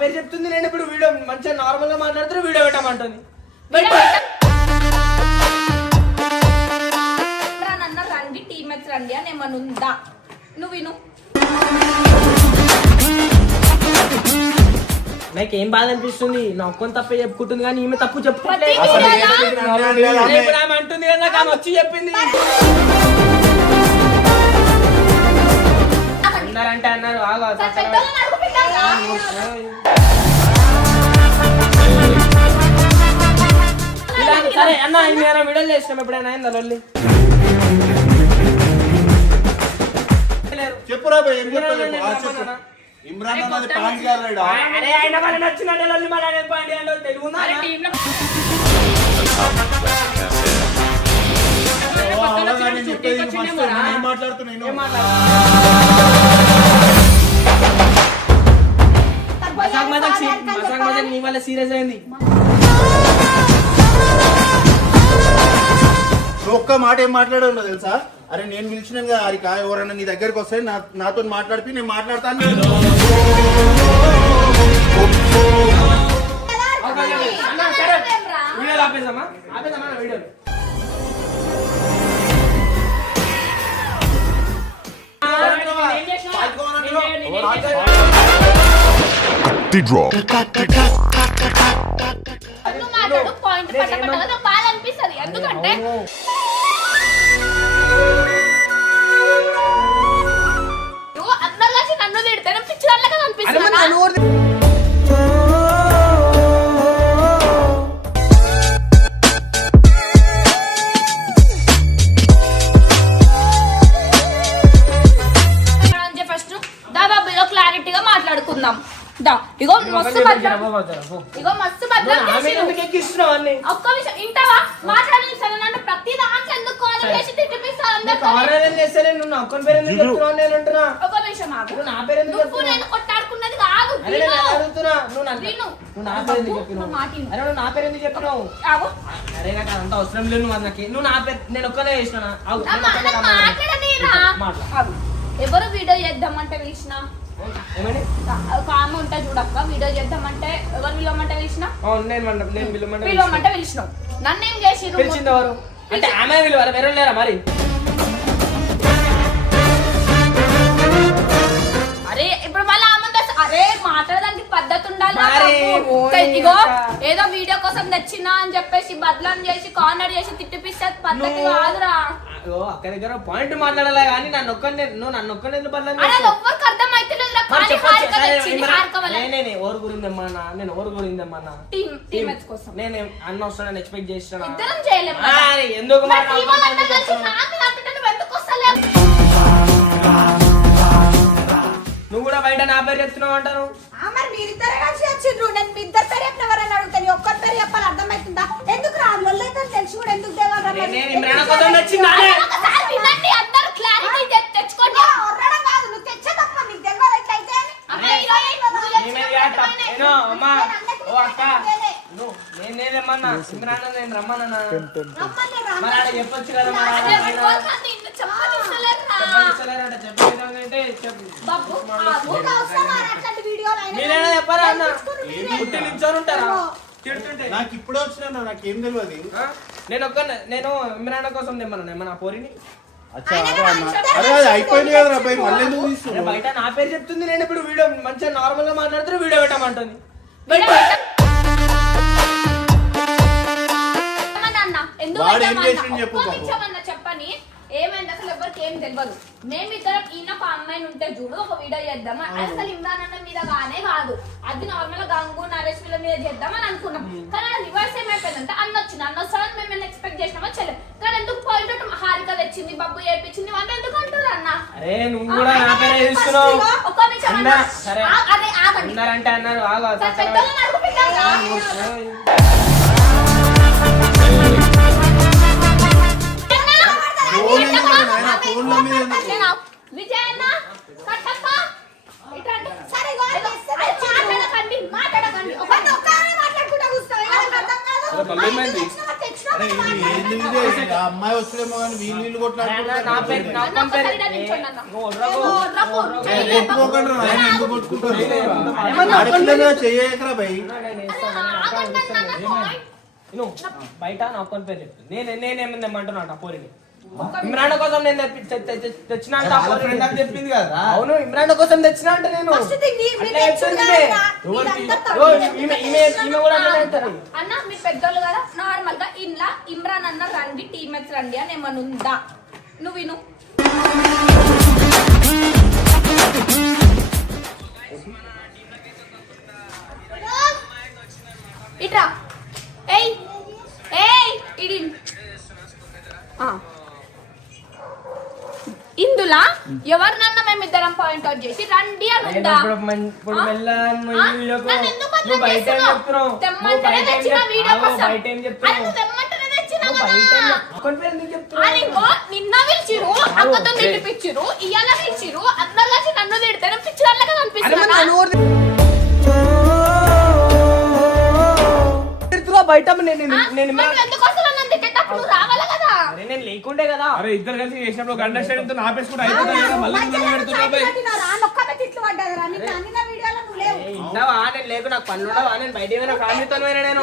పేరు చెప్తుంది. నేను ఇప్పుడు వీడియో మంచిగా నార్మల్ గా మాట్లాడుతున్నా, వీడియో పెట్టమంటుంది. రండి టీమేట్స్ రండి అని ఏమన్నా ఉందా? నువ్వు విను. నాకు ఏం బాధ అనిపిస్తుంది, నా ఒక్కని తప్పే చెప్పుకుంటుంది కానీ ఈమె తప్పు చెప్పుకుంటే అంటుంది కదా, నాకు ఆమె వచ్చి చెప్పింది. అన్నారంటే అన్నారు. సరే అన్న, వీడియోలు చేసినాం ఎప్పుడైనా అయిందా లొల్లి? చెప్పురా ఇమ్రాన్ అన్నది పాయింట్ కాదు. అరే ఆయన మన నచ్చినట్టు లొల్లి మన పాయింట్ ఏంటో తెలుగుందా? నీ వల్ల సీరియస్ అయింది. ఒక్క మాట ఏం మాట్లాడాలో తెలుసా? అరే నేను పిలిచినాను కదా హరిక, ఎవరన్నా నీ దగ్గరికి వస్తే నాతో మాట్లాడిపి నేను మాట్లాడతాను. వీడియోలు ఆపేసామా? వీడియోలు బాగా అనిపిస్తుంది. ఎందుకంటే అందరు కలిసి నన్ను తిడితే పిచ్చి వాళ్ళగా కనిపిస్తుంది. ఫస్ట్ దాదాపు ఇదో క్లారిటీగా మాట్లాడుకుందాం. ఇగో మస్తు ఒక్క విషయం ఇంటవా మాట్లాడాలి. నన్ను ప్రతి దాంట్లో ఎందుకు కాల్ చేసి తిట్టిపిస్తాను. ఒక నిమిషం ఆగు. నువ్వు నేను కొట్టాడుకున్నది కాదు. అవసరం లేదు. నువ్వు నా పేరు నేను ఒక్కనే చేసిన. ఎవరు వీడియో చేద్దామంటే పిలిచిన ఒక ఆమె ఉంటా చూడక్క. వీడియో చేద్దామంటే ఎవరు పిలవమంటే పిలిచిన? పిలవమంటే పిలిచినావు. నన్ను ఏం చేసి పిలిచింది ఎవరు అంటే ఆమె పిలవాలి, వేరే లేరా మరి? అరే ఇప్పుడు మళ్ళీ ఆమె అరే మాట్లాడడానికి పద్ధతి ఉండాలి. ఇగో ఏదో వీడియో కోసం నచ్చినా అని చెప్పేసి బదలం చేసి కార్నర్ చేసి తిట్టిపిస్తే పద్ధతి కాదురా. అక్క దగ్గర పాయింట్ మాట్లాడాలి కానీ నన్ను ఒక్కనే బదలం ఎవరు గురిందమ్మా? నేను ఎవరు గురిందమ్మా? నేను అన్న వస్తానని ఎక్స్పెక్ట్ చేస్తున్నా. ఎందుకు నువ్వు కూడా బయట నా పేరు చెప్తున్నావు అంటాను. మరి మీరిద్దరే కలిసి వచ్చిండ్రు. నేను మీ ఇద్దరు పేరు చెప్పిన ఎవరైనా అడుగుతాను. ఒక్కరి పేరు చెప్పాలి, అర్థమవుతుందా? ఎందుకు రాళ్ళైతే తెలిసి కూడా ఎందుకు నేనేమన్నా నేను రమ్మన్నా చెప్పొచ్చు కదా. మీరైనా చెప్పారా అన్న? పుట్టి నిల్చొని ఉంటారా? నాకు ఇప్పుడు వచ్చిన నాకేం తెలియదు. నేను ఇమ్రాన్ కోసం తెమ్మన్నా పోరిని. అయిపోయింది కదా మళ్ళీ బయట నా పేరు చెప్తుంది. నేను ఇప్పుడు వీడియో మంచిగా నార్మల్ గా మాట్లాడుతున్నా, వీడియో పెట్టమంటుంది. చెప్పని ఏమైంది అసలు ఎవరికి ఏం తెలియదు. మేమిద్దరం ఈయన ఒక అమ్మాయిని ఉంటే చూడు ఒక వీడియో చేద్దాం. అసలు ఇమ్రాన్ అన్న మీద గానే కాదు, అది నార్మల్ గంగు నరేష్ వీళ్ళ మీద చేద్దామని అనుకున్నాం. కానీ అది రివర్స్ ఏమైపోయిందంటే అన్న వచ్చింది. అన్న వస్తాడని మేము ఎక్స్పెక్ట్ చేసినామో చెల్లె. కానీ ఎందుకు పాయింట్ హారిక తెచ్చింది, బబ్బు చేయించింది అంటే ఎందుకు అంటారు అన్న? ఒక్క నిమిషం అదే ఆగండి. విజయ్ అన్న కట్టప్ప మాట్లాడకండి. అరే ఇది ఏంది ఇది? ఆ అమ్మాయి వచ్చేమో కానీ వీళ్ళు కొట్లాడుకుంటారు. నా పేరు నా అన్న, పేరు ఒక్కసారి ఇలా నిల్చోండి అన్న. కొట్టుకోకండి రా, ఆయన ఎందుకు కొట్టుకుంటారు? ఆడపిల్లగా చెయ్యకరా భయ్. ఆగండి అన్న, point. బయట నా ఒక్కని పేరు చెప్తాను నేనేమంటున్నా పోరిని ఇమ్రాన్ కోసం నేను తెచ్చిన అంట ఆ పోరిని. చెప్పింది కదా. అవును ఇమ్రాన్ కోసం తెచ్చిన అంటే నేను ఫస్ట్ థింగ్ అట్లా చెప్తుంది ఈమె కూడా అట్లనే అంటారు. అన్న మీరు పెద్దోళ్ళు కదా నార్మల్ గా ఇంట్లో ఇమ్రాన్ అన్న రండి టీమేట్స్ రండి అని ఏమన్నా ఉందా? నువ్వు విను. ఇట్రా ఏయ్ ఏయ్ ఇడి ఇందులా ఎవరినన్నా మేమిద్దరం పాయింట్ అవుట్ చేసి రండి అని ఉందా? ఇప్పుడు నన్ను ఎందుకు బదనాం చేస్తున్నావు? తెమ్మంటేనే తెచ్చిన వీడియో కోసం. అరే నువ్వు తెమ్మంటేనే తెచ్చినా కదా. అరే ఇగో నిన్న పిలిచిరు, అక్కతో తినిపించిరు, ఇయ్యాల పిలిచిరు, అందరు కలిసి నన్ను తిడితే పిచ్చిదానిలాగా కనిపిస్తున్నా. బయట మరి ఎందుకు వస్తున్నావు నన్ను తిట్టేటప్పుడు? నువ్వు రావాలి కదా. నేను లేకుండే కదా. అరే ఇద్దరు కలిసి చేసినప్పుడు ఒక అండర్స్టాండింగ్ తో ఆపేసుకుంటే అయిపోతుంది కదా. మళ్ళీ నువ్వు పెడుతున్నావు భయ్. ఇంటావా నేను లేకు నాకు పనులు ఉండవా? నేను బయట ఏమైనా ఫ్యామిలీతో నేను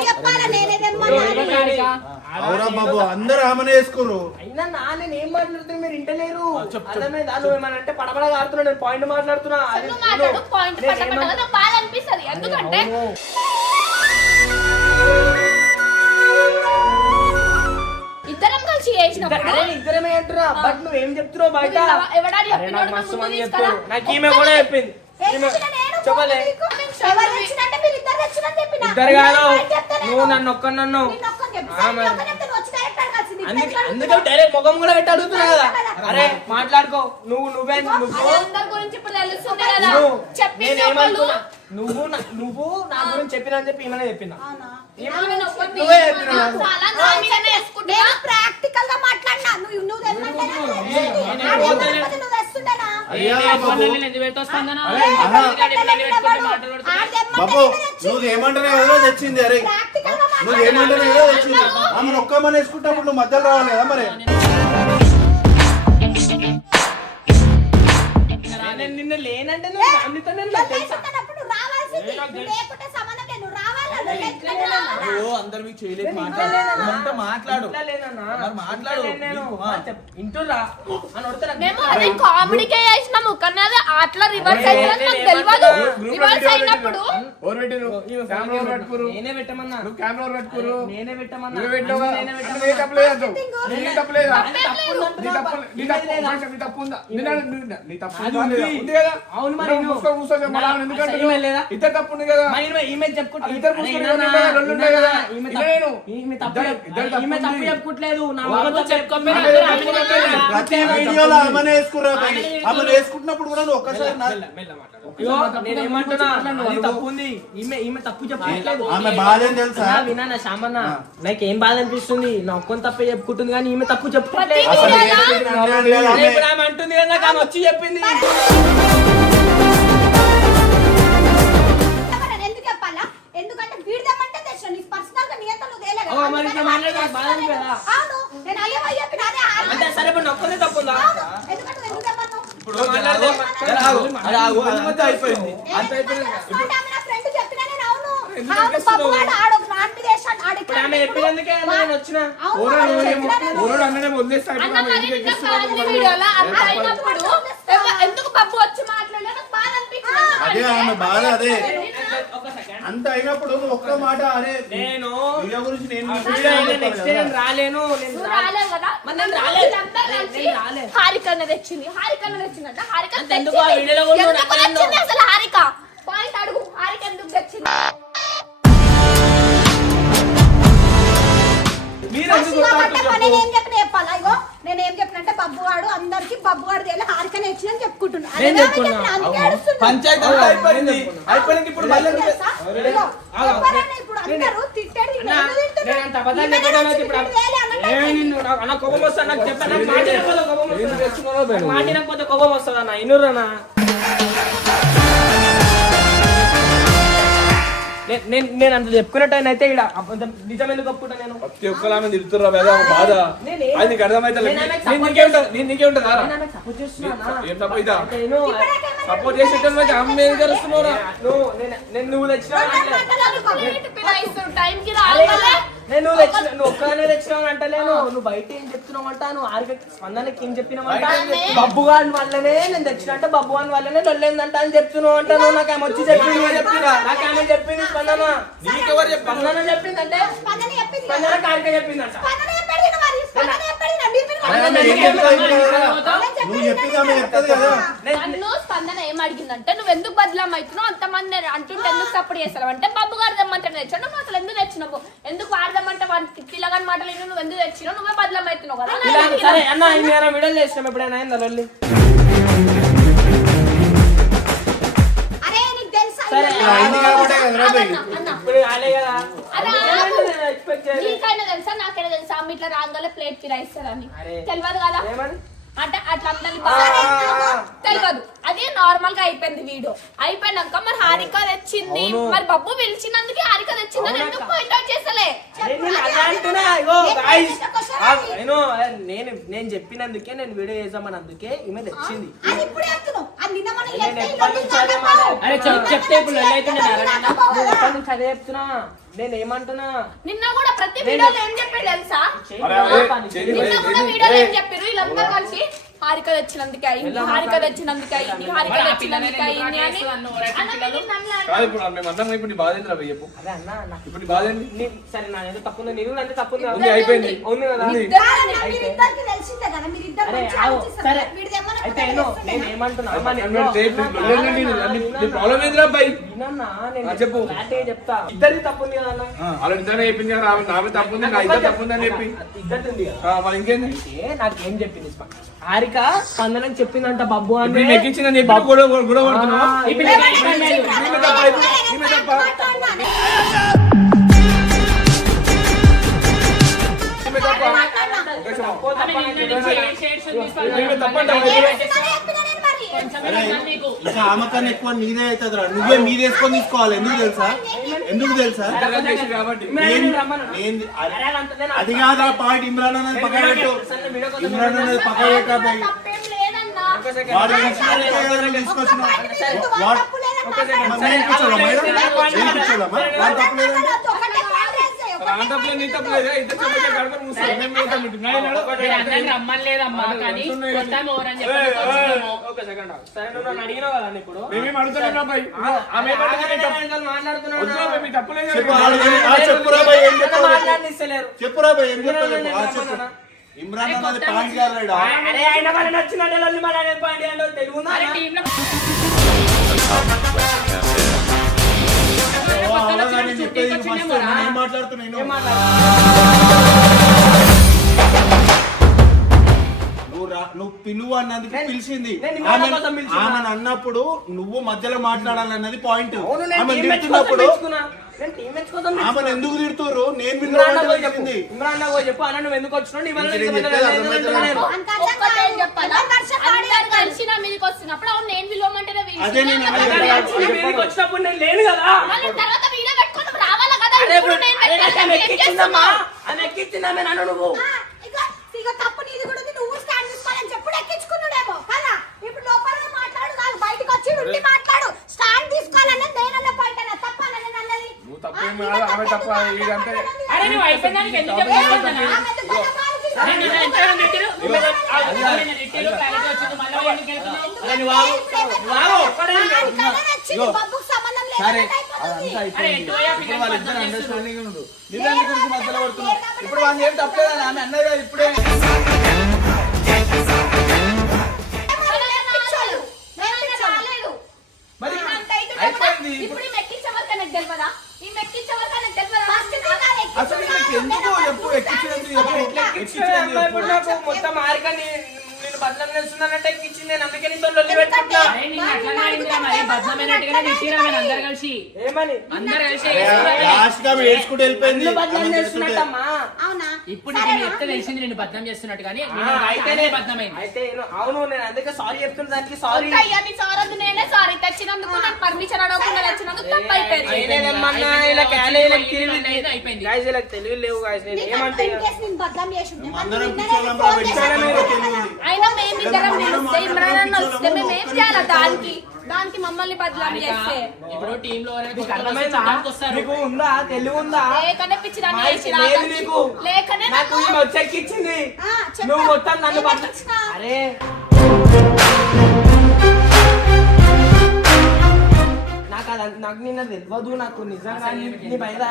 అవురా బాబు అందరు ఆమెనే వేసుకోరు. అయినా నేను ఏం మాట్లాడుతున్నా మీరు ఇంటలేరు. అర్థమైందా? నువ్వు ఏమన్నా అంటే పడపడగా ఆడుతున్నా, నేను పాయింట్ మాట్లాడుతున్నా. నువ్వు మాట్లాడు పాయింట్ పట్టపట్టగా నాకు బాధ అనిపిస్తుంది. ఎందుకంటే ఇద్దరం కలిసి చేసినప్పుడు ఇద్దరమే అంటున్నా బట్ నువ్వేం చెప్తున్నావు బయట? ఎవడా అరే నాకు మస్తు మంది చెప్తారు. నాకు ఈమె కూడా చెప్పింది. చెప్పలే ఇద్దరు కాదు, నువ్వు నన్ను ఒక్కనన్ను అందుకే డైరెక్ట్ ముఖం కూడా పెట్టి అడుగుతున్నా కదా. అరే మాట్లాడుకో. నువ్వే అందరి గురించి ఇప్పుడు తెలుస్తుంది కదా. నేనేమనుకున్నా నువ్వు నా గురించి చెప్పినా అని చెప్పి ఈమెనే చెప్పినా. నువ్వే చెప్పినా నాకు. ప్రాక్టికల్ గా మాట్లాడినా నువ్వు అయ్యా బాబు నువ్వు ఏమంటానే ఏదో తెచ్చింది. అరే నువ్వు ఏమంటానే ఏదో తెచ్చింది. ఆమెను ఒక్కమని వేసుకుంటప్పుడు నువ్వు మధ్యలో రావాలి కదా మరి. నిన్న లేనంటే నువ్వు ఫ్యామిలీతో అందరు మీకు చేయలేదు మాట్లాడు మాట్లాడు ఇంటురా అని అడుగుతారా? మేము అదే కామెడీకే చేసినాము కానీ అది అట్లా రివర్స్ అయిందని నాకు తెలియదు. రివర్స్ అయినప్పుడు నేనే పెట్టమన్నా. నువ్వు కెమెరా పెట్టుకోరు. నేనే పెట్టమన్నా. నువ్వు పెట్టావా? నేనే నీ పెట్టమన్నా. తప్పులేదు. నీ తప్పులేదా? తప్పు నీ తప్పు ఉందా? నీ తప్పు ఉంది కదా. అవును మరి నువ్వు మూసుకొని కూర్చోగా మళ్ళా ఎందుకంటే ఈమె లేదా? ఇద్దరు తప్పు ఉంది కదా. ఈమె చెప్పుకుంటా. ఇద్దరు కూర్చొని రెండు ఉన్నాయి కదా. ఈమె తప్పు చెప్పుకోవట్లేదు. నా బాబు మొగతో చెప్పుకోమని ప్రతి వీడియోలో ఆమెనే వేసుకురా భయ్. ఆమెను వేసుకుంటున్నప్పుడు కూడా నువ్వు ఒక్కసారి నేనేమంటున్నా అది తప్పు ఉంది. ఈమె తప్పు చెప్పట్లేదు. ఆమె బాధ ఏం తెలుసా? వినా శామన్న నాకేం బాధ అనిపిస్తుంది. నా ఒక్కని తప్పే చెప్పుకుంటుంది కానీ ఈమె తప్పు చెప్పుకోవట్లేదు. అసలు ఇప్పుడు ఆమె అంటుంది కదా నాకు ఆమె వచ్చి చెప్పింది. ఎందుకు చెప్పాలా? ఎందుకంటే వీడు తెమ్మంటే తెచ్చిన నీ పర్సనల్ గా నియంత్రణ నువ్వు తేలే కదా. మరి ఇట్లా మాట్లాడితే నాకు బాధ అనిపించదా? అవును నేను అయ్యే చెప్పిన అదే అంటే సరే ఇప్పుడు నా ఒక్కనే తప్పు ఉందా? ఎందుకంటే నువ్వు ఎందుకు తెమ్మన్నావు? ఇప్పుడు మాట్లాడితే అయిపోయింది. ఇప్పుడు ఆమె చెప్పినందుకే నేను వచ్చిన. అన్న మరి నిన్న ఫ్యామిలీ వీడియోలో అంత అయినప్పుడు ఎందుకు బబ్బు వచ్చి మాట్లాడలేదు నాకు బాధ అనిపించింది. అదే ఆమె బాధ అదే. ఒక సెకండ్. అంత అయినప్పుడు నువ్వు ఒక్క మాట అరే నేను వీడియో గురించి నేను నెక్స్ట్ డే నేను రాలేను. నువ్వు రాలేవు కదా. మరి నేను రాలేదు. వీళ్ళందరూ కలిసి నేను రాలేదు. హారికనే తెచ్చింది. హారికనే తెచ్చిందంట. హారిక అంత ఎందుకు ఆ వీడియోలో కూడా ఎందుకు నాకు తెచ్చింది అసలు హారిక? పాయింట్ అడుగు. హారిక ఎందుకు తెచ్చింది? నేనేం చెప్పినంటే బబ్బువాడు అందరికి బబ్బువాడు తేలి హారికనే ఇచ్చిందని చెప్పుకుంటున్నా. నేను చెప్పుకున్నా. పంచాయతీ అంతా అయిపోయింది. అయిపోయింది ఇప్పుడు మళ్ళీ ఇప్పుడు అందరూ తిట్టాడు నేను అంత అబద్ధాలు చెప్పడం ఇప్పుడు అన్న కోపం వస్తా. నాకు చెప్పాను మాటినకపోతే కోపం వస్తుంది అన్న. ఇనురన్నా నేను అంత చెప్పుకున్నట్టు అయితే ఇక్కడ నిజం ఎందుకు ఒప్పుకుంటా నేను ప్రతి ఒక్కరు ఆమె తిడుతుర్రా బాధ అది నీకు అర్థమైతే నీకే ఉంటుందా సపోర్ట్ చేస్తున్నా ఏం తప్ప ఇదా సపోర్ట్ చేసేటప్పుడు అమ్మ ఏం కలుస్తున్నావురా నువ్వు తెచ్చినావు టైంకి రావాలి నువ్వు ఒక్కనే తెచ్చినావు అంటలేను నువ్వు బయట ఏం చెప్తున్నావు అంట నువ్వు స్పందనకి ఏం చెప్పినావంట బబ్బు గాని వల్లనే నేను తెచ్చిన అంటే బబ్బు గాని వల్లనే దొల్లేందంట అని చెప్తున్నావు అంట నువ్వు నాకు ఆమె వచ్చి చెప్పింది నాకు ఆమె చెప్పింది స్పందన నీకెవరు చెప్పారు స్పందన చెప్పిందంటే స్పందన కారిక చెప్పిందంట నువ్వు చెప్పింది ఆమె చెప్తుంది కదా. నన్ను స్పందన ఏం అడిగిందంటే నువ్వు ఎందుకు బదలం అవుతున్నావు అంతమంది అంటుంటే ఎందుకు సపోర్ట్ చేస్తావు అంటే బబ్బు గారు తెమ్మంటే తెచ్చావు నువ్వు అసలు ఎందుకు తెచ్చినావు ఎందుకు వాడదామంటే పిల్లగాని మాటలు నువ్వు ఎందుకు తెచ్చినావు నువ్వే బదలం అవుతున్నావు కదా సరే అన్న వీడియోలు చేసినాం ఎప్పుడైనా అయిందా లొల్లి సరే అయింది కాబట్టి కదరా భయ్. ఇప్పుడు ఆలే కదా ఎక్స్పెక్ట్ చేయలేదు నీకైనా తెలుసా నాకైనా తెలుసా అమ్మ ఇట్లా రాగానే ప్లేట్ కి రైస్ అని అరే. తెలియదు కదా ఏమని అంటే అట్లా అందరినీ బాగా తెలియదు అది నార్మల్ గా అయిపోయింది వీడియో అయిపోయినాక మరి హారిక తెచ్చింది మరి బబ్బు పిలిచినందుకే హారిక తెచ్చిందని ఎందుకు పాయింట్ అవుట్ చేస్తలే అరే నేను అలా అంటున్నా ఇగో guys. నేను చెప్పినందుకే నేను వీడియో చేద్దామని అందుకే ఈమె తెచ్చింది అరే చెప్తే ఇప్పుడు నువ్వు ఎప్పటి నుంచి అదే చెప్తున్నా నేను ఏమంటున్నా నిన్న కూడా ప్రతి వీడియోలో ఏం చెప్పారు తెలుసా నిన్న కూడా వీడియోలో ఏం చెప్పారు వీళ్ళందరూ కలిసి హారిక తెచ్చినందుకే అయింది హారిక తెచ్చినందుకే అయింది హారిక తెచ్చినందుకే అయింది అని కాదు ఇప్పుడు మేమందరం ఇప్పుడు నీ బాధ ఏంటి రా చెప్పు అదే అన్న నాకు ఇప్పుడు నీ బాధ ఏంటి సరే నా ఏదో తప్పు ఉంది నేను అంటే తప్పు ఉంది ఉంది అయిపోయింది ఉంది కదా అరే ఆవు సరే అయితే నేను ఏమంటున్నా అమ్మ నీ ప్రాబ్లం ఏంటిరా బై వినన్నా నేను చెప్పు. క్లారిటీగా చెప్తా ఇద్దరిది తప్పు ఉంది కదా అన్న అలా ఇంతనే చెప్పింది కదా నామే తప్పు ఉంది నా ఇద్దరు తప్పు ఉందని చెప్పి ఇద్దరిది ఉంది కదా మరి ఇంకేంది అయితే నాకు ఏం చెప్పింది హారిక స్పందనకి చెప్పిందంట బబ్బు అని నేను ఎక్కించిందని చెప్పి గొడవ పడుతున్నావా ఇంకా ఆమె కన్నా ఎక్కువ నీదే అవుతుంది రా నువ్వే మీదేసుకొని తీసుకోవాలి ఎందుకు తెలుసా కాబట్టి అది కాదు ఆ పాయింట్ ఇమ్రాన్ అనేది పక్కన పెట్టు ఇమ్రాన్ అనేది పక్కన పెట్టాయి తప్పేం లేదన్నా వాడు తీసుకొచ్చిన నేను కూర్చోవాలా మేడం నేను కూర్చోవాలమ్మా వాడు తప్పలేదండి తప్పులేదు నీ తప్పులేదు ఇద్దరు చెప్పే గడపలు మూసుకోవాలి మేము మిగతా మీటింగ్ రమ్మలేదమ్మా కానీ కొట్టాము ఎవరని చెప్పి ఒక సెకండ్ సరే నువ్వు నన్ను అడిగినావు కదా ఇప్పుడు మేమేం అడుగుతున్నాం బాయ్ ఆమె మాట్లాడుతున్నావు మీ తప్పులేదు చెప్పురా భయ్ ఏం చెప్తావు మాట్లాడిస్తలేరు చెప్పురా భయ్ ఏం చెప్తావు చెప్పు ఇమ్రాన్ అన్నది పాయింట్ కాదు అరే ఆయన మన నచ్చిన మన పాయింట్ అంటే తెలుగుందా టీంలో నువ్వు పిలువు అన్నందుకు పిలిచింది నేను ఇమ్రాన్ కోసం పిలిచినా. ఆమె అన్నప్పుడు నువ్వు మధ్యలో మాట్లాడాలన్నది పాయింట్ అవును నేను ఆమె టీం మ్యాచ్ కోసం తిడుతున్నప్పుడు పిలుచుకున్నా. నేను టీం మ్యాచ్ కోసం ఆమెను పిలుచుకున్నా. ఎందుకు తిడుతుర్రు నేను ఇమ్రాన్ అన్న పోయి చెప్పు. పిలిచింది ఇమ్రాన్ అన్న పోయి చెప్పు అన్న నువ్వు ఎందుకు వచ్చినావు నీ వల్ల నేను ఇంత పెద్ద చెప్పేది లొల్లి అర్థమైతే అయిందని అంటున్నా నేను. ఒక్కటేం చెప్పాలా అందరు కలిసి నా మీదకి వస్తున్నప్పుడు అవును నేను విలువమంటేనే అదే నేను అందరూ కలిసి నీ మీదకి వచ్చినప్పుడు నేను లేను కదా మళ్ళీ తర్వాత వీడియో పెట్టుకొని రావాలా కదా అదే ఇప్పుడు నేను అదే పెట్టాను. ఆమె ఏం ఎక్కించిందమ్మా చేస్తున్నావు? ఆమె ఎక్కించిందమ్మే నన్ను నువ్వు తప్పు నీది కూడా ఉంది, నువ్వు స్టాండ్ తీసుకోవాలని చెప్పుడు ఎక్కించుకున్నాడేమో కదా ఇప్పుడు లోపల మాట్లాడు కాదు బయటకు వచ్చి ఉండి మాట్లాడు స్టాండ్ తీసుకోవాలన్న నేనన్న పాయింట్ అన్న తప్పనన్న నన్నది నువ్వు తప్పేం కాదు ఆమె తప్ప ఇదంటే అరే నువ్వు అయిపోయినానికి ఎందుకు చెప్తున్నావు సరే అదంతా అయిపోయింది ఇప్పుడు వాళ్ళిద్దరు అండర్స్టాండింగ్ ఉండు నిజాన్ని గురించి మధ్యలో పడుతున్నావు ఇప్పుడు వాళ్ళు ఏం తప్పలేదని ఆమె అన్నది కదా ఇప్పుడే మరి అయిపోయింది ఇప్పుడు ఈ మెక్కించే వరకు నాకు తెలియదా ఈ మెక్కించే వరకు నాకు తెలియదా అసలు నీకు ఎందుకు ఎప్పుడు ఎక్కించినందుకు చెప్పు ఎక్కించినందుకు అమ్మాయి ఇప్పుడు నాకు మొత్తం ఆరికని నేను బదలం చేస్తున్నానంటే ఎక్కించింది నేను అందుకే నీతో లొల్లి పెట్టుకుంటా అరే నీకు అట్లనే అయిందిరా మరి బద్దమైనట్టుగానే తిట్టిరా మీరు అందరు కలిసి ఏమని అందరు కలిసి లాస్ట్ గా ఏడ్చుకుంటూ వెళ్ళిపోయింది ఎందుకు బదలం చేస్తున్నట్టమ్మా అవునా ఇప్పుడు నేను ఎత్త తెలిసింది నేను బద్నాం చేస్తున్నట్టు కానీ అయితేనే బద్నామైంది. అయితే అవును నేను అందుకే సారీ చెప్తున్నా దానికి సారీ. అయ్యా నీ సారొద్దు, నేనే సారీ తెచ్చినందుకు నాకు పర్మిషన్ అడగకుండా తెచ్చినందుకు తప్పు అయిపోయింది. నేనేమన్నా ఇలా క్యాలే ఇలా తిరిగి అయిపోయింది. గాయ్స్ ఇలా తెలివి లేవు గాయ్స్. నేను ఏమంటే నేను బద్నాం చేసి ఉంటే అందరం నిన్ననే కూర్చోవాలా ఫోన్ బా, చేశాను. అయినా మేమిద్దరం నిలిస్తే ఇమ్రాన్ అన్న వస్తే మేము ఏం చేయాలి దానికి మమ్మల్ని బదలాం చేస్తే? ఇప్పుడు టీమ్ లో నీకు అర్థమైందా? నీకు ఉందా తెలివి ఉందా? లేకనే పిచ్చిదాన్ని మాకు చేసి లేదు రాకండి. నీకు. లేకనే నాకు నాకు ఈమె వచ్చెక్కిచ్చింది. చెప్పు. నువ్వు మొత్తం నన్ను ఏం పట్ల ఎక్కించినా? అరే నాకు నిన్న తెలియదు. నాకు నిజంగా నీ పైన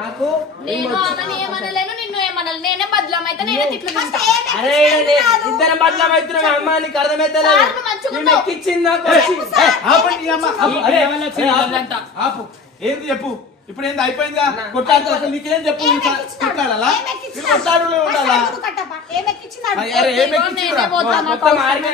నాకు నేను ఆమెను ఏమనలేను, నిన్ను ఏమనలేను. నేనే బదలాం అయితే నేనే తిట్లు తింటా. అరే ఇద్దరం బదలం అవుతున్నాం. అమ్మ నీకు అర్థమైతే సార్, నువ్వు మంచిగా ఉన్నావు. ఎక్కిచ్చింది నాకు వచ్చి. ఆపండి అమ్మ, ఆపు. అరే, ఆపు. ఏంది చెప్పు. ఇప్పుడు ఏంది అయిపోయిందిగా కొట్టాడు. అసలు నీకేం చెప్పు. కొట్టాడాలా మీరు కొట్టాడు ఉండాలా? అరే ఏం ఎక్కించుకురా? మొత్తం ఆరిగా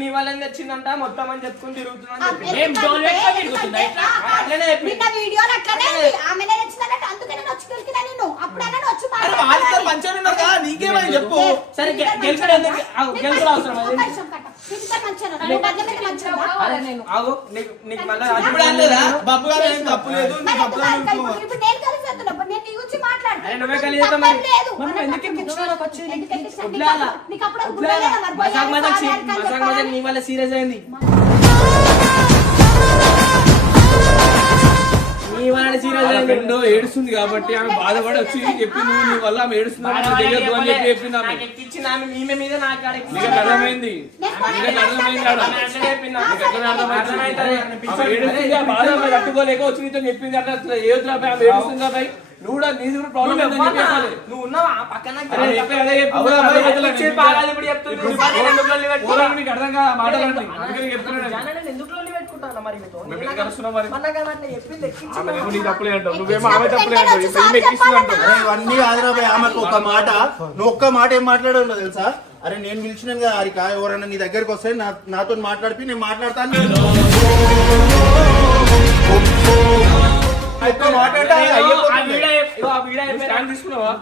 నీ వల్ల తెచ్చిందంట మొత్తం అని చెప్పుకుని తిరుగుతున్నాను. ఏం జోలు పెట్టుకొని తిరుగుతుందా ఇట్లా? అట్లనే చెప్పి నిన్న వీడియోలు అట్లనే ఉంది. ఆమెనే తెచ్చినట్టు అందుకే నేను వచ్చి దొరికినా నిన్ను. అప్పుడైనా నువ్వు వచ్చి అరే వాళ్ళిద్దరు మంచిగా ఉన్నారు కదా, నీకేమని చెప్పు. సరే గెలుచుడు ఎందుకు గెలుచుడు అవసరం అది. అరే నేను ఆగు నీకు మళ్ళీ ఇప్పుడు అనలేదా బాబు గారు ఏం తప్పు లేదు, నీ తప్పు లేదు. అరే నువ్వే కలిగితే మరి మనం ఎందుకు ఇంటికి వచ్చి వదిలేయాలా? మజాక్ మజాక్ నీ వల్ల సీరియస్ అయింది. నీ వల్ల సీరియస్ అయింది. ఫ్రెండ్ ఏడుస్తుంది కాబట్టి ఆమె బాధపడి వచ్చి చెప్పి నువ్వు నీ వల్ల ఆమె ఏడుస్తున్నావు అని తెలియదు అని చెప్పి చెప్పింది ఆమె. నాకు ఎక్కిచ్చింది ఆమె ఈమె మీద నాకు ఆడ ఎక్కించింది. నీకు అర్థమైంది, నీకు అర్థమైంది ఆడ. ఆమె అట్లనే చెప్పింది నాకు. నీకు ఎట్లా అర్థమైంది? అర్థమైతది. ఆమె ఏడుస్తుంది, ఆ బాధ ఆమె తట్టుకోలేక వచ్చి నీతో చెప్పింది. అట్లా అట్లా ఏడుతున్నా ఆమె ఏడుస్తుందా భయ్? నువ్వు కూడా నీది కూడా ప్రాబ్లం నువ్వు ఉందని చెప్పి ఎవ్వరా? చెప్పాలి. నువ్వు ఉన్నావా పక్కన? అరే చెప్పే అదే చెప్పు. అవునా? అదే అదే చెప్పలేదు. ఇచ్చే బాగాలి ఇప్పుడు చెప్తుంది. ఇప్పుడు నువ్వు బాగా ఎందుకు లొల్లి పెట్టుకున్నావు? పోరాడు, నీకు అర్థం కాదు మాటలండి. అందుకని చెప్తున్నాను నేను. జానా, నేను ఎందుకు లొల్లి పెట్టుకుంటానా మరి మీతో? మేము ఎందుకు కలుస్తున్నాం మరి? మొన్న కదా అట్లా చెప్పింది ఎక్కించింది. ఆమె ఏమో నీ తప్పులే అంటావు, నువ్వేమో ఆమె తప్పులే అంటావు. ఇప్పుడు ఈమె ఎక్కిస్తుంది అంటావు. అరే ఇవన్నీ ఆదిరాబాయ్. ఆమెకు ఒక మాట, నువ్వు ఒక్క మాట ఏం మాట్లాడావు తెలుసా? అరే నేను పిలిచినాను కదా హరిక, ఎవరైనా నీ దగ్గరకు వస్తే నాతో మాట్లాడిపి నేను మాట్లాడతాను. స్టాండ్ తీసుకున్నావా?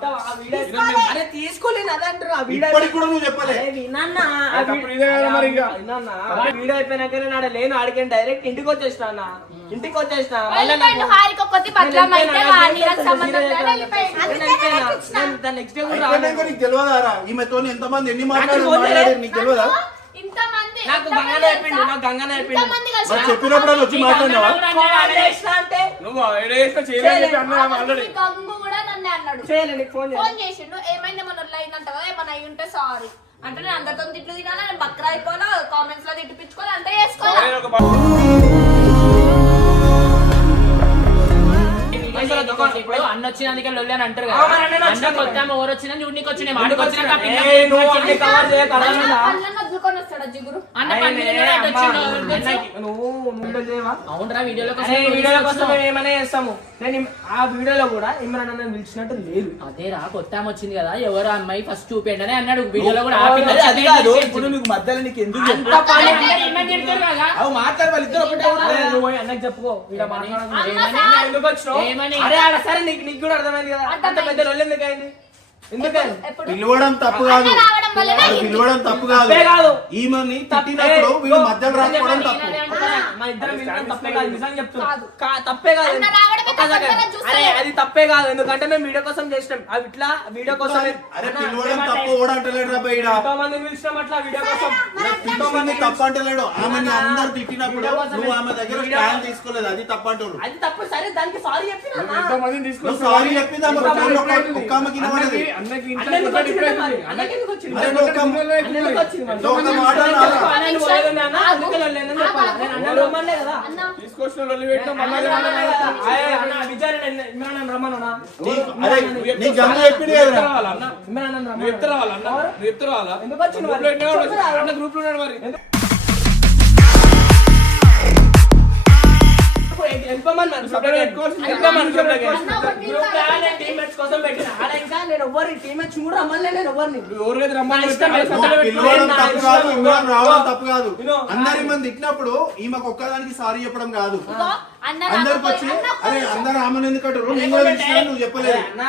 అరే తీసుకోలేను అదంటారు. ఆ వీడియో ఇప్పటికి కూడా నువ్వు చెప్పలే. వినన్నా ఆ తప్పుడు ఇదే కదా మరి ఇంకా. వీడియో అయిపోయినాకనే నాడ లేను ఆడికని డైరెక్ట్ ఇంటికి వచ్చేసిన అన్న. ఇంటికి వచ్చేసిన మళ్ళీ వెళ్ళిపోయిండు. హారిక కొద్ది బదలాం అయితే కానీ నాకు సంబంధం లేదు. వెళ్ళిపోయిండు. నెక్స్ట్ డే కూడా అయిపోయినాక నీకు తెలియదారా ఈమెతో ఎంతమంది ఎన్ని మాట్లాడారు నీకు తెలియదా? ఇంతమంది నాకు గంగనే అయిపోయింది. నాకు గంగనే అయిపోయింది. ఇంతమంది కలిసి మరి చెప్పినప్పుడు వాళ్ళు వచ్చి మాట్లాడినావా? అంటే నువ్వు ఏడేస్తా చేయలేని చెప్పి అన్నా ఆల్రెడీ. గంగు కూడా నన్నే అన్నాడు. చేయలేదు నీకు ఫోన్ ఫోన్ చేసిండు, ఏమైంది మన అయిందంట కదా, ఏమన్నా అయి ఉంటే సారీ అంటే నేను అందరితో తిట్లు తినాలా, నేను బక్రా అయిపోవాలా, కామెంట్స్ లో తిట్టిపించుకోవాలి, అంతా చేసుకోవాలా. నేను ఒక ఇప్పుడు అన్న వచ్చినందుకే లొల్లి అని అంటారు అవును, అన్న కదా. వచ్చింది. అన్న కొత్త ఎవరు వచ్చినా చూడనికి వచ్చి నేను ఎందుకు మాటకొచ్చినా వచ్చినా? ఏయ్, నువ్వు అన్ని కవర్ చేయకు, అర్థమైందా? పళ్ళన్న వదులుకొని వస్తాడు జిగురు. అన్న పని మీద కూడా అటు వచ్చిండు. నువ్వు ముందు చేయవా? అవునరా వీడియోలోకి అరే వస్తే వీడియోల కోసం మేము ఏమైనా చేస్తాము. నేను ఆ వీడియోలో కూడా ఇమ్రాన్ అన్న పిలిచినట్టు లేదు. అదేరా కొత్త ఆమె వచ్చింది కదా, ఎవరు అమ్మాయి ఫస్ట్ చూపండి అని అన్నాడు వీడియోలో కూడా. అరే అది కాదు, ఇప్పుడు నీకు మధ్యలో నీకు ఎందుకు చెప్పు? అంత పని అందరూ ఇమ్మని చెప్తారు కదా. అవి మాట్లాడి వాళ్ళిద్దరు ఒకటే అరే, ఉంటారు. నువ్వు పోయి అన్నకి చెప్పుకో. ఈడ మాట్లాడకు. ఏమని? ఎందుకు వచ్చినావు? ఏమని? అరే ఆడ సరే నీకు కూడా అర్థమైంది కదా. అంత పెద్ద లొల్లి ఎందుకు అయింది? ఎందుకని? ఎప్పుడు పిలవడం తప్పు కాదు, అన్న రావడం వల్లనే వాడు పిలవడం తప్పు కాదు. తప్పే కాదు. ఈమెని తిట్టినప్పుడు వీళ్ళు మధ్యలో రాకపోవడం తప్పు. మన ఇద్దరం వినడం తప్పే కాదు. నిజంగా చెప్తున్నా. కాదు. తప్పే కాదు. అన్న రావడమే ఒక్క సెకండ్. తప్పని చూస్తలే. అరే అది తప్పే కాదు. ఎందుకంటే మేము వీడియో కోసం చేసినాం. అవి ఇట్లా వీడియో కోసం అరే పిలవడం తప్పు కూడా అంటలేడు రా బయట. ఎంతో మందిని పిలిచినాం అట్లా వీడియో కోసం. తిట్టమంది తప్పు అంటలేడు. ఆమెని అందరు తిట్టినప్పుడు నువ్వు ఆమె దగ్గర స్టాండ్ తీసుకోలేదు, అది తప్పు అంటాడు. అది తప్పు. సరే దానికి సారీ చెప్పినా ఎంతో మందిని నువ్వు తీసుకొస్తా. సారీ చెప్పింది ఆమె ఒక్క ఆమెకి వినపడదు. అన్నకి ఇంత అన్నెందుకు ఒకటి వచ్చింది ఇప్పుడు మరి? అయింది. అన్నకి ఎందుకు వచ్చింది? అరే నువ్వు ఒక అన్నెందుకు వచ్చింది మరి? నువ్వు ఒక మాట అనాలా? అన్నని పోయేది అన్న, అందుకే లేదని చెప్పాలా? నేను అన్నని రమ్మనలే కదా. అన్న తీసుకొచ్చిన లొల్లి పెట్టినా మళ్ళా రమ్మనలే కదా. అయ్యే అన్న, విజయ్ ఇమ్రాన్ అన్న రమ్మన్నా. అరే నీకు గంగ చెప్పింది కదరా. అన్న ఇమ్రాన్ అన్న నువ్వు చెప్తే రావాలా అన్న? నువ్వు చెప్తే రావాలా? ఎందుకు వచ్చింది మరి? గ్రూప్లో ఉన్నాడు, చెప్పురా. అన్న గ్రూప్లో ఉన్నాడు మరి. వెళ్ళిపోమన్నారు separate పెట్టుకోవాల్సింది. వెళ్ళిపోమన్నారు separate అన్న, ఒకటి మీరు గ్రూప్ నేను టీమ్మేట్స్ కోసం పెట్టిన ఆడ ఇంకా నేను ఎవరి టీమ్మేట్స్ కూడా రమ్మలే నేను ఎవరిని ఎవరికైతే రమ్మని నా ఇష్టం, చెప్తే నా ఇష్టం. పిలవడం తప్పు కాదు, ఇమ్రాన్ రావడం తప్పు కాదు. ఇదిగో. అందరి మంది తిట్టినప్పుడు ఈమెకు ఒక్కదానికి సారీ చెప్పడం కాదు. ఇదిగో, అన్న అందరికి వచ్చి అరే అందరు ఆమెను ఎందుకంటారు నేను కూడా పిలిచినా నువ్వు చెప్పలేదు. అన్న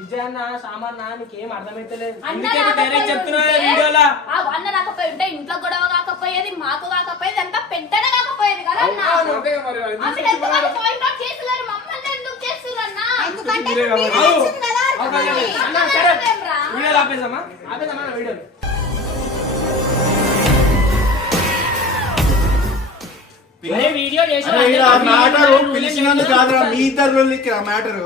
విజయ్ అన్న సామన్న నీకేం అర్థమైతలేదు అన్న అందుకే రాకపోయి డైరెక్ట్ చెప్తున్నా ఉంటే, వీడియోలో ఆ అన్న రాకపోయి ఉంటే ఇంట్లో గొడవ కాకపోయేది, మాకు కాకపోయేది, అంతా పెంటనే కాకపోయేది కదా అన్న. అంతే కదా మరి, ఎందుకు అసలు ఎంతమంది point out చేస్తున్నారు, మమ్మల్ని ఎందుకు చేస్తున్నారు అన్న? ఎందుకంటే మీరే మీరు కావాలి. ఇచ్చింది కదా అర్థమైంది. అన్న సరే వీడియోలో ఆపేసామా వీడియోలో అరే వీడియో చేసి అరే ఈడ ఆ మ్యాటర్ పిలిచినందుకు కాదురా మీ ఇద్దరులోకి ఆ మ్యాటర్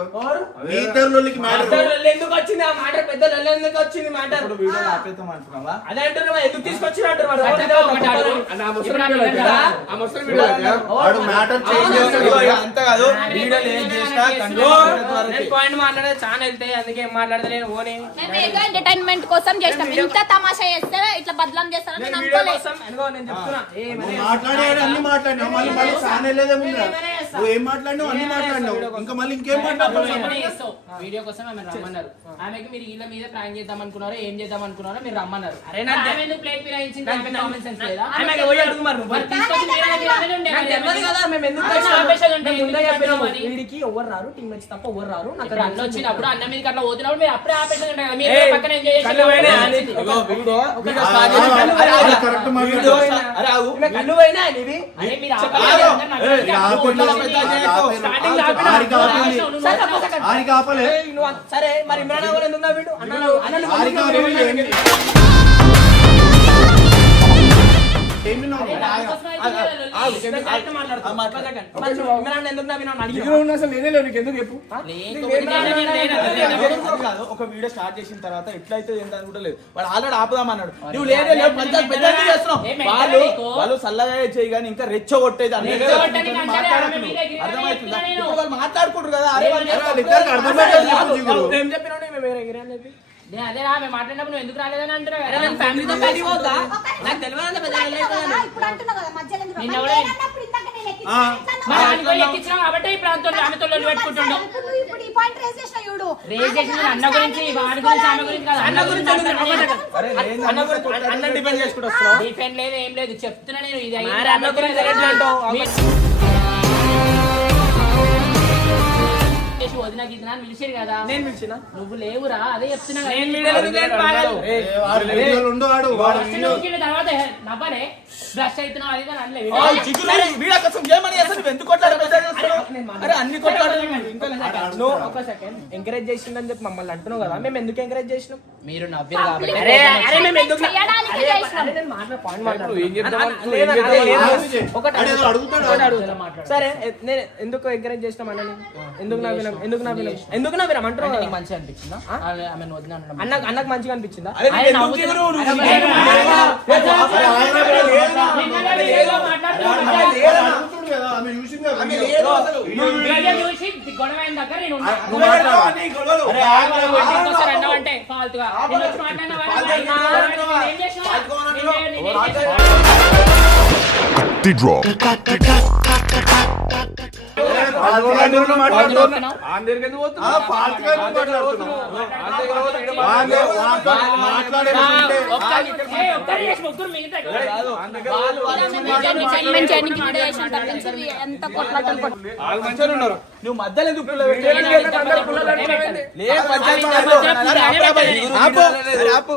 మీ ఇద్దరులోకి మ్యాటర్. లొల్లి ఎందుకు వచ్చింది ఆ మాట పెద్ద లొల్లి ఎందుకు వచ్చింది మాట ఇప్పుడు వీడియోలో ఆపేద్దాం అంటున్నావా? అదే అంటున్నా ఎందుకు తీసుకొచ్చినట్టు ఒకటి అడుగు. అన్న, ఆ ముసలి వీడియోలో అయితే, ఆ ముసలి వీడియోలో అయితే, వాడు మ్యాటర్ చేంజ్ చేస్తాడు. అంత కాదు వీడియోలు ఏం చేసినా నేను పాయింట్ మాట్లాడేది చాలా వెళ్తాయి అందుకే ఏం మాట్లాడతలేను ఓనే మేము ఏదో ఎంటర్టైన్మెంట్ కోసం చేస్తాం, ఇంత తమాషా చేస్తే ఇట్లా బదలం చేస్తారని నేను నేను వీడియో అనుకోలేదు. కోసం అనుకో నేను చెప్తున్నా నువ్వు మాట్లాడేది అన్ని మాట్లాడినావు మళ్ళీ మళ్ళీ సానే లేదా నువ్వు ఏం మాట్లాడినావు అన్ని మాట్లాడినావు ఇంకా మళ్ళీ ఇంకేం మాట్లాడుతున్నావు? ఏమైనా చేస్తావు. వీడియో కోసం ఆమె రమ్మన్నారు. ఆమెకి మీరు వీళ్ళ మీద ప్రాంక్ చేద్దాం అనుకున్నారో ఏం చేద్దాం అనుకున్నారో మీరు రమ్మన్నారు. అరే నాకు ఆమె ఎందుకు ప్లేట్ మీద ఇచ్చింది? ఆమె కామన్ సెన్స్ లేదా? ఆమెకి పోయి అడుగు మరి నువ్వు. మరి తీసుకొచ్చి మీరే మీరే ఉండే నాకు మరి. తెలియదు కదా మేము ఎందుకు ఆమె వచ్చినాం. ఆపేసేది ఉంటే మేము ముందే ఎందుకు చెప్పినాము. చెప్పినావు అని. వీడికి ఎవరు రారు టీమ్మేట్స్ తప్ప ఎవరు రారు నాకు ఇప్పుడు అన్న వచ్చినప్పుడు అన్న మీదకి అట్లా పోతున్నప్పుడు మీరు అప్పుడే ఆపేసేది ఉంటాయి కదా. ఏయ్, మీరు పక్కన ఎంజాయ్ చేసి కళ్ళు పోయినాయి అని. ఇగో, వీడియో కరెక్ట్ వీడియో ఈమె కళ్ళు పోయినా ఇవి అరే మీరు ఆపలేదు. అందరూ నాకు స్టార్టింగ్ ఆపినా. సరే, తప్ప సెకండ్. ఆడికి ఆపలే ఏయ్, నువ్వు సరే మరి ఇమ్రాన్ అవ్వాలి ఎందుకు వీడు అన్నను ఆడికి ఆపలే. ఏమి నువ్వు? ఒక వీడియో స్టార్ట్ చేసిన తర్వాత ఎట్లయితే ఏంటి అనుకుంటలేదు వాడు ఆల్రెడీ ఆపుదామన్నాడు నువ్వు లేదే లేవు పంచాయతీ పెద్ద చేస్తున్నావు వాళ్ళు చల్లగా చేయి కానీ ఇంకా రెచ్చగొట్టేది అర్థమవుతుందా ఇప్పుడు వాళ్ళు మాట్లాడుకుంటారు కదా అరే ఇద్దరికి అర్థమవుతుంది చెప్పు జిగురు. ఏం చెప్పినావు మేము వేరే ఎగిరాని చెప్పి అదే రా మేము మాట్లాడినప్పుడు నువ్వు ఎందుకు రాలేదని అంటున్నావు అరే నేను ఫ్యామిలీతో బయటికి పోతా నాకు తెలియదు పెద్ద ఇప్పుడు అంటున్నావు కదా మధ్యలో ఎందుకు? నిన్న మరి కూడా- నేనన్నప్పుడు ఇందాక నేను ఆ. మరి ఆయనతో ఎక్కించినావు కాబట్టి ఇప్పుడు ఆమెతో లొల్లి పెట్టుకుంటుండు. ఇప్పుడు ఈ పాయింట్ రేస్ చేసిన చూడు. రేజ్ చేసిన అన్న గురించి వాడి గురించి ఆమె గురించి కాదు. అన్న గురించి అన్న డిపెండ్ చేసుకుంటూ వస్తున్నావు డిఫెండ్ లేదు ఏం లేదు చెప్తున్నా నేను ఇది అయింది. మరి అన్న గురించి ఎట్లా అంటావు? చేసి వదిన గీతన అని పిలిచారు కదా నేను పిలిచిన నువ్వు లేవురా అదే చెప్తున్నా కదా. నేను వీడియోలో ఎందుకు పాడాలి? ఏ, వాడు వీడియోలు ఉండు వాడు వాడు ఫస్ట్ వీడియో నూకిన తర్వాత నవ్వనే బ్రష్ అవుతున్నావు అది కానీ అనలే. వీడియో కోసం చేయమని అసలు నువ్వు ఎందుకు కొట్లాడు అరే అన్ని కొట్లాడు ఇంకా నువ్వు ఒక సెకండ్ ఎంకరేజ్ చేసిందని చెప్పి మమ్మల్ని అంటున్నావు కదా మేము ఎందుకు ఎంకరేజ్ చేసినాం మీరు నవ్వారు కాబట్టి అరే అరే మేము ఎందుకు చేయడానికి అరే, చేసినాం. అరే, నేను మాట్లాడే పాయింట్ ఏం చెప్తావు? మాట్లాడుతున్నా. లేదా, అదే, లేదు. ఒకటి వాడు ఏదో అడుగుతాడు. ఒకటి అడుగుతా. సరే నేను ఎందుకు ఎంకరేజ్ చేసినాం అన్నని ఎందుకు నవ్వినాం ఎందుకు నవ్వినాం అంటున్నావు నీకు కదా? మంచిగా అనిపించిందా ఆమె వదిన అనడం అన్నకు మంచిగా అనిపించిందా అరే నువ్వు ఆయన ఎందుకు నవ్వుతున్నా- జిగురు? నువ్వు అరే, జిగురు. నిన్ననే వీడియోలో మాట్లాడుతున్నాడు. అడుగుతాడు కదా ఆమె చూసింది కదా ఆమె వీడియో. లేదు అసలు. వీడియో చూసి గొడవ అయిన దగ్గర నేను ఉన్నా. నువ్వు మాట్లాడవా? నీ గొడవలు. అరే ఆగరా కొట్టి ఇంకోసారి అన్నావంటే ఫాల్తుగా. నేను వచ్చి మాట్లాడినా వాడు నేను ఏం చేసినా? నేను ఏం చేసినా? The drop. అందరూ మాట్లాడుతున్నావు. అందరికి ఎందుకు పోతున్నావు? ఆ, ఫాల్తుగా ఎందుకు మాట్లాడుతున్నావు? మాట్లాడే ఒక్కరి చేసి ముగ్గురు మిగతా ఎంటర్టైన్మెంట్ చేయడానికి వీడియో చేసిన తప్ప నుంచి ఎంత కొట్లాటలు పడు వాళ్ళు మంచిగా ఉన్నారు నువ్వు మధ్యలో ఎందుకు పుల్ల పెట్టావు? ఏమైంది? లేదు పంచాయతీ ఆపు. ఆపు